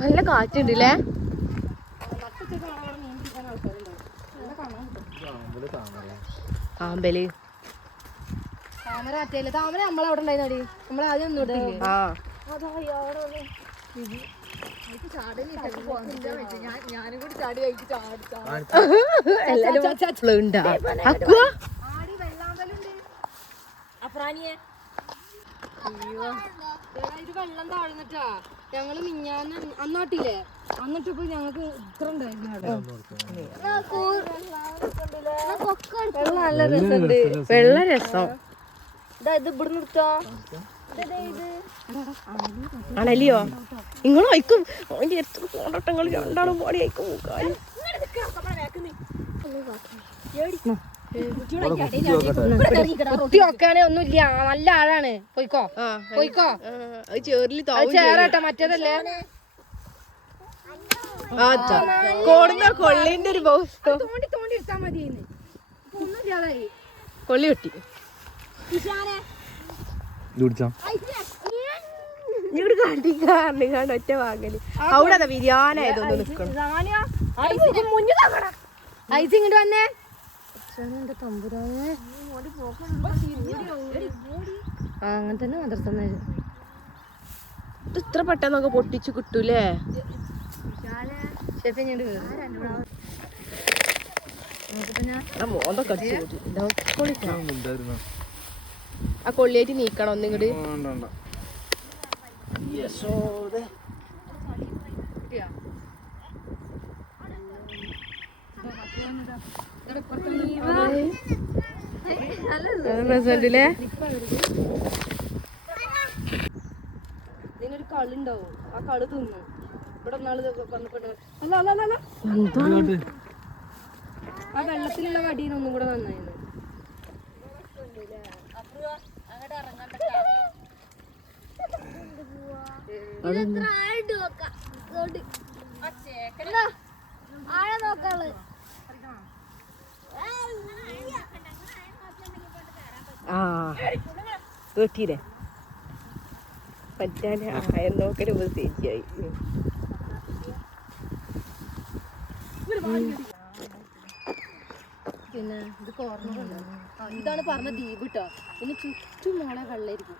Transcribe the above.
നല്ല കാറ്റുണ്ടല്ലേ. ആമ്പല് താമര മറ്റേ താമര നമ്മളവിടെ ഉണ്ടായിരുന്നടി. നമ്മളാദ്യം ഒന്നും ഞാനും കൂടി ചാടി ഇത് വെള്ളം താഴ്ന്നിട്ടാ ഞങ്ങള് മിഞ്ഞാന്ന് അന്നാട്ടില്ലേ. എന്നിട്ടിപ്പോ ഞങ്ങക്ക് ഇത്ര ഉണ്ടായിരുന്നു. വെള്ളം നല്ല രസമുണ്ട്. വെള്ള രസം ഇത് ഇവിടെ നിർത്തോ ആണല്ലയോ. നിങ്ങൾ വയ്ക്കും പോണ്ടട്ടങ്ങൾ രണ്ടാളും പാടി വയ്ക്കും. കുത്തി വെക്കാനേ ഒന്നുമില്ല. നല്ല ആഴാണ്. പോയിക്കോ പോയിക്കോ. ചേരാട്ടോ മറ്റേതല്ലേ കൊള്ളിന്റെ ഒരു തോണ്ടി തോണ്ടി എടുത്താ മതി. ഒന്നുമില്ലാതായി കൊള്ളി കിട്ടി. കണ്ടിക്കാണ്ട് ഒറ്റ വാങ്ങല് അവിടെ ബിരിയാനായതൊന്നും നിക്കണം. ഐസ് ഇങ്ങോട്ട് വന്നേ തമ്പുരാനെ. അങ്ങനെ തന്നെ മദർത്തന്നെ. ഇത് ഇത്ര പെട്ടെന്നൊക്കെ പൊട്ടിച്ചു കിട്ടൂലേ. മോന്തൊക്കെ ആ കൊള്ളിയായിട്ട് നീക്കണം ഒന്നിങ്ങോട്ട്. പ്രസന്റിലെ ഇതിനൊരു കളുണ്ടാവും. ആ കള് തിന്നു ഇവിടെ നാള് ആ വെള്ളത്തിലുള്ള വടീനൊന്നും കൂടെ നന്നായിരുന്നു. കേട്ടില്ലേ പറ്റാൻ ആയം നോക്കല് ശരിയായി. പിന്നെ ഇത് കോർണർ ഇതാണ് പറഞ്ഞ ദ്വീപ് കേട്ടോ. പിന്നെ ചുറ്റും മോളെ വെള്ളമായിരിക്കും.